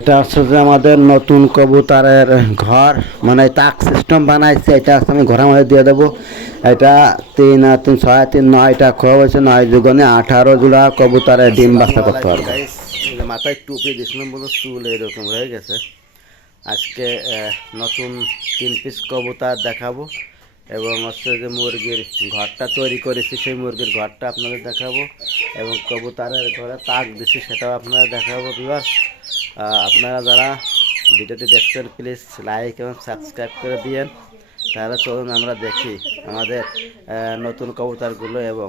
এটা হচ্ছে যে আমাদের নতুন কবুতরের ঘর, মানে তাক সিস্টেম বানাইছে। এটা হচ্ছে আমি ঘরের মধ্যে দিয়ে দেবো। এটা 3 3 6 3 9টা খোয়া হয়েছে, 9 দুগুণে 18 জোড়া কবুতরের ডিম বাচ্চা করতে পারবে। মাথায় টুপি দিয়েছিলাম বলে চুল এরকম হয়ে গেছে। আজকে নতুন 3 পিস কবুতর দেখাবো এবং হচ্ছে যে মুরগির ঘরটা তৈরি করেছি, সেই মুরগির ঘরটা আপনাদের দেখাবো এবং কবুতরের ঘরে তাক দিছি সেটাও আপনারা দেখাবো। ভিউয়ার্স, আপনারা যারা ভিডিওটি দেখছেন প্লিজ লাইক এবং সাবস্ক্রাইব করে দিয়েন। তাহলে চলুন আমরা দেখি আমাদের নতুন কবুতরগুলো এবং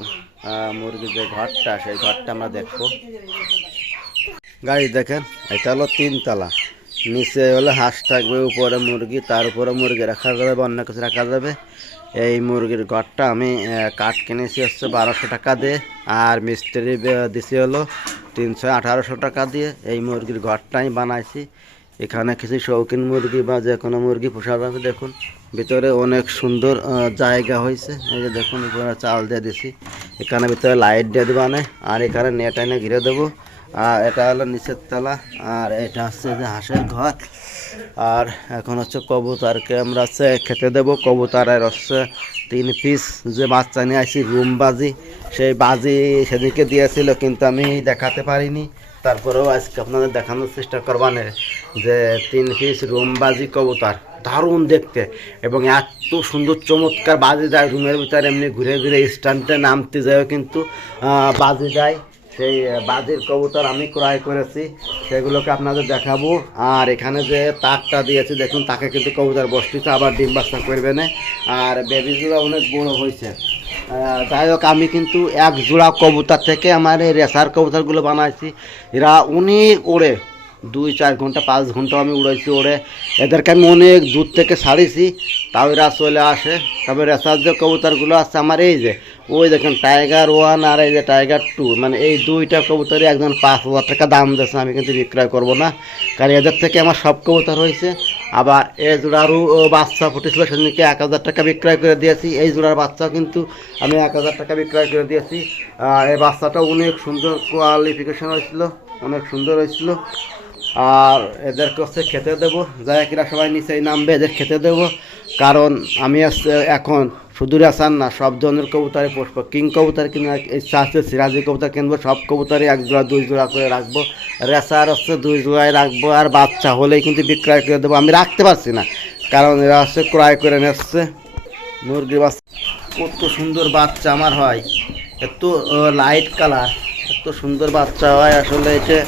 মুরগির যে ঘরটা, সেই ঘরটা আমরা দেখবো। গাড়ি দেখেন, এটা হলো 3 তলা, নিচে হলো হাঁস থাকবে, উপরে মুরগি, তার উপরে মুরগি রাখা যাবে, অন্য কিছু রাখা যাবে। এই মুরগির ঘরটা আমি কাঠ কিনেছি হচ্ছে 1200 টাকা দিয়ে, আর মিস্ত্রি দিছি হলো 300-1800 টাকা দিয়ে। এই মুরগির ঘরটা আমি বানাইছি। এখানে কিছু শৌখিন মুরগি বা যে কোনো মুরগি পোষা যাবে। দেখুন ভিতরে অনেক সুন্দর জায়গা হয়েছে। এই যে দেখুন উপরে চাল দিয়ে দিছি, এখানে ভিতরে লাইট দিয়ে দেবো আর এখানে নেট এনে ঘিরে দেবো। আর এটা হলো নিচের তলা, আর এটা হচ্ছে যে হাঁসের ঘর। আর এখন হচ্ছে কবুতরকে আমরা হচ্ছে খেতে দেবো। কবুতরের হচ্ছে 3 পিস যে বাচ্চা নিয়ে আসি রুম বাজি, সেই বাজি সেদিকে দিয়েছিল কিন্তু আমি দেখাতে পারিনি। তারপরেও আজকে আপনাদের দেখানোর চেষ্টা করবানে যে 3 পিস রুম বাজি কবুতর, দারুণ দেখতে এবং এত সুন্দর চমৎকার বাজি দেয়। রুমের ভিতরে এমনি ঘুরে ঘুরে স্ট্যান্ডে নামতে যায় কিন্তু বাজি দেয়। সেই বাজির কবুতর আমি ক্রয় করেছি, সেগুলোকে আপনাদের দেখাবো। আর এখানে যে তাকটা দিয়েছি দেখুন, তাকে কিন্তু কবুতর বসতেছে, আবার ডিম বাচ্চা করবে না। আর বেবিগুলো অনেক বড় হয়েছে। যাই হোক, আমি কিন্তু 1 জোড়া কবুতর থেকে আমার এই রেসার কবুতরগুলো বানাইছি। এরা অনেক ওড়ে, 2-4 ঘন্টা 5 ঘন্টা আমি উড়াইছি ওড়ে। এদেরকে আমি অনেক দূর থেকে ছাড়িয়েছি, তাও এরা চলে আসে। তবে রেসার যে কবুতরগুলো আছে আমার, এই যে ওই দেখেন টাইগার 1 আর এই যে টাইগার 2, মানে এই 2টা কবুতরই একজন 5000 টাকা দাম দিয়েছে। আমি কিন্তু বিক্রয় করব না, কারণ এদের থেকে আমার সব কবুতর হয়েছে। আবার এই জোড়ারও বাচ্চা ফুটেছিল, সেদিনকে 1000 টাকা বিক্রয় করে দিয়েছি। এই জোড়ার বাচ্চাও কিন্তু আমি 1000 টাকা বিক্রয় করে দিয়েছি। এই বাচ্চাটা অনেক সুন্দর কোয়ালিফিকেশন হয়েছিল, অনেক সুন্দর হয়েছিল। আর এদেরকে হচ্ছে খেতে দেবো, যাই কিনা সবাই নিচেই নামবে, এদের খেতে দেবো। কারণ আমি এখন শুধু রেসার না, সব ধরনের কবুতরে পুষবো। কিং কবুতর কিনা ইচ্ছা আছে, সিরাজি কবুতর কিনবো, সব কবুতরই 1 জোড়া 2 জোড়া করে রাখবো। রেসার হচ্ছে 2 জোড়ায় রাখবো, আর বাচ্চা হলেই কিন্তু বিক্রয় করে দেবো। আমি রাখতে পারছি না, কারণ এরা হচ্ছে ক্রয় করে নিচ্ছে মুরগির বাচ্চা। কত সুন্দর বাচ্চা আমার হয়, এত লাইট কালার, এত সুন্দর বাচ্চা হয়, আসলে এটা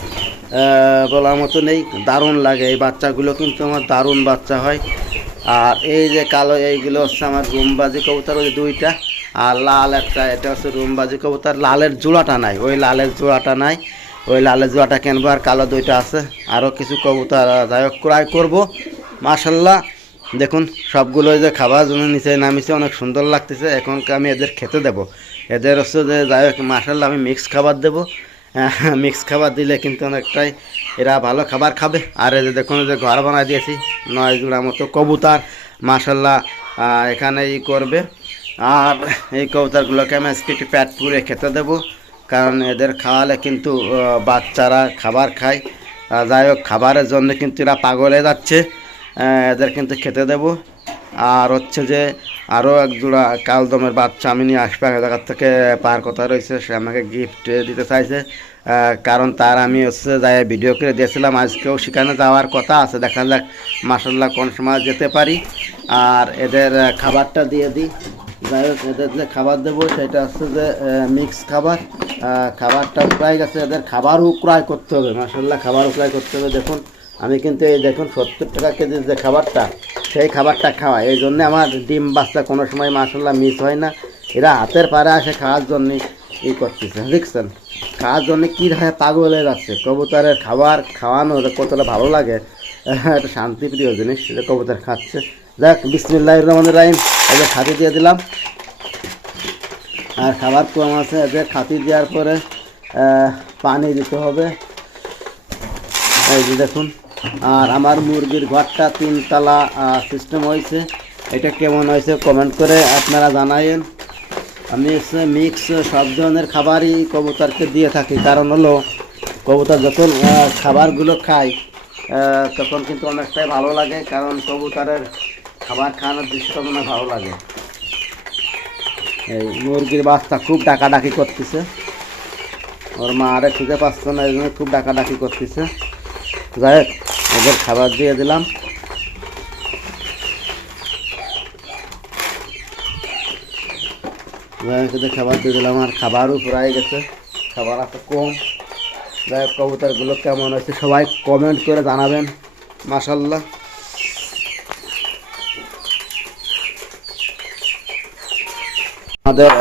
বলার মতো নেই। দারুণ লাগে এই বাচ্চাগুলো, কিন্তু আমার দারুণ বাচ্চা হয়। আর এই যে কালো, এইগুলো হচ্ছে আমার রুমবাজি কবুতর, ওই 2টা। আর লাল একটা, এটা হচ্ছে রুমবাজি কবুতর। লালের জোড়াটা নাই, ওই লালের জোড়াটা নাই, ওই লালের জোড়াটা কিনবো। আর কালো 2টা আছে, আরও কিছু কবুতর যাই হোক ক্রয় করবো। মাশাল্লাহ দেখুন সবগুলো যে খাবার জন্য নিচে নামিছে, অনেক সুন্দর লাগতেছে। এখন আমি এদের খেতে দেবো। এদের হচ্ছে যে যাই হোক মাশাল্লাহ আমি মিক্স খাবার দেবো। মিক্স খাবার দিলে কিন্তু অনেকটাই এরা ভালো খাবার খাবে। আর এই যে দেখুন যে ঘর বানাই দিয়েছি 9 জোড়া মতো কবুতর, মাশাল্লাহ এখানে করবে। আর এই কবুতরগুলোকে আমি আজকে একটু প্যাট পুরে খেতে দেবো, কারণ এদের খাওয়ালে কিন্তু বাচ্চারা খাবার খায়। যাই হোক খাবারের জন্য কিন্তু এরা পাগল হয়ে যাচ্ছে, এদের কিন্তু খেতে দেবো। আর হচ্ছে যে আরও 1 জোড়া কালদমের বাচ্চা আমি নিয়ে আসবো এক জায়গার থেকে, পার কথা রয়েছে, সে আমাকে গিফট দিতে চাইছে। কারণ তার আমি হচ্ছে যাই ভিডিও করে দিয়েছিলাম, আজকেও সেখানে যাওয়ার কথা আছে, দেখা যাক মাশাল্লাহ কোন সময় যেতে পারি। আর এদের খাবারটা দিয়ে দিই। যাই হোক এদের যে খাবার দেবো সেটা হচ্ছে যে মিক্স খাবার। খাবারটা প্রায় গেছে, এদের খাবারও ক্রয় করতে হবে, মাশাল্লাহ খাবারও ক্রয় করতে হবে। দেখুন আমি কিন্তু এই দেখুন 70 টাকা কেজির যে খাবারটা, সেই খাবারটা খাওয়াই। এই জন্যে আমার ডিম বাচ্চা কোনো সময় মাশাল্লাহ মিস হয় না। এরা হাতের পারে আসে খাওয়ার জন্যে করতেছে, দেখছেন খাওয়ার জন্যে কী হয় পাগল হয়ে যাচ্ছে। কবুতরের খাবার খাওয়ানো কতটা ভালো লাগে, একটা শান্তিপ্রিয় জিনিস, এটা কবুতর খাচ্ছে। দেখ বিসমিল্লাহির রহমানির রহিম, এদের খাতি দিয়ে দিলাম। আর খাবার কম আছে, এদের খাতি দেওয়ার পরে পানি দিতে হবে, এই যে দেখুন। আর আমার মুরগির ঘরটা 3 তলা সিস্টেম হয়েছে, এটা কেমন হয়েছে কমেন্ট করে আপনারা জানায়েন। আমি মিক্স সব ধরনের খাবারই কবুতরকে দিয়ে থাকি, কারণ হলো কবুতর যখন খাবারগুলো খায় তখন কিন্তু অনেকটাই ভালো লাগে, কারণ কবুতরের খাবার খাওয়ানোর দৃশ্যটা মনে হয় ভালো লাগে। এই মুরগির বাচ্চা খুব ডাকাডাকি করতেছে, ওর মা আরে খুঁজে পাচ্ছে না, এই জন্য খুব ডাকাডাকি করতেছে। যাই হোক, ওদের খাবার দিয়ে দিলাম। খাবার দিয়ে দিলাম, আর খাবারও ফুরাই গেছে, খাবার আছে কম। যাই হোক, কবুতরগুলো কেমন হয়েছে সবাই কমেন্ট করে জানাবেন। মাশাল্লাহ। আমাদের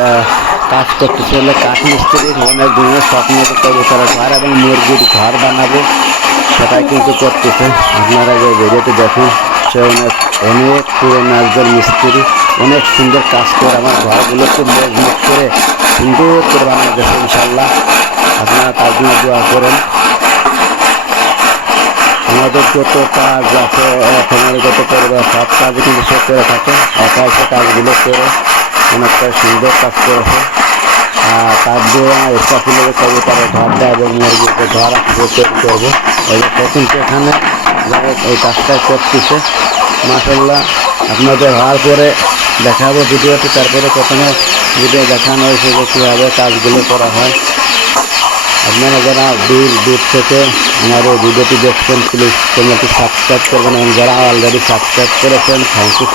কাজ করতেছে হলে কাঠ মিস্ত্রি, অনেক দিনের স্বপ্ন কবুতরের ঘর এবং মুরগির ঘর বানাবো, সেটাই কিন্তু করতেছে। আপনারা যে ভিডিওটি দেখুন, সে অনেক অনেক পুরোনো একজন মিস্ত্রি, অনেক সুন্দর কাজ করে আমার ঘরগুলোকে মজবুত করে সুন্দর করে বানিয়ে গেছে। ইনশাল্লাহ আপনারা তার জন্য দোয়া করেন। আমাদের যত কাজ আছে, ফ্যামিলি যত করবে সব কাজ কিন্তু সে করে থাকে, একা এসে কাজগুলো করে অনেকটা সুন্দর কাজ করেছে। তার দিয়ে আমার ইচ্ছা ছিল যে কবুতরের ঘরটা এবং মুরগিতে ঘর তৈরি করবো, প্রথম এখানে এই কাজটা করতেছে। মাশাল্লাহ, আপনাদের হওয়ার পরে দেখাবো ভিডিওটি। তারপরে প্রথমে ভিডিও দেখানো হয়েছে যে কীভাবে কাজগুলো করা হয়। আপনারা যারা দূর থেকে আমার এই ভিডিওটি দেখছেন, প্লিজ চ্যানেলটি সাবস্ক্রাইব করবেন, এবং যারা অলরেডি সাবস্ক্রাইব করেছেন থ্যাংক ইউ।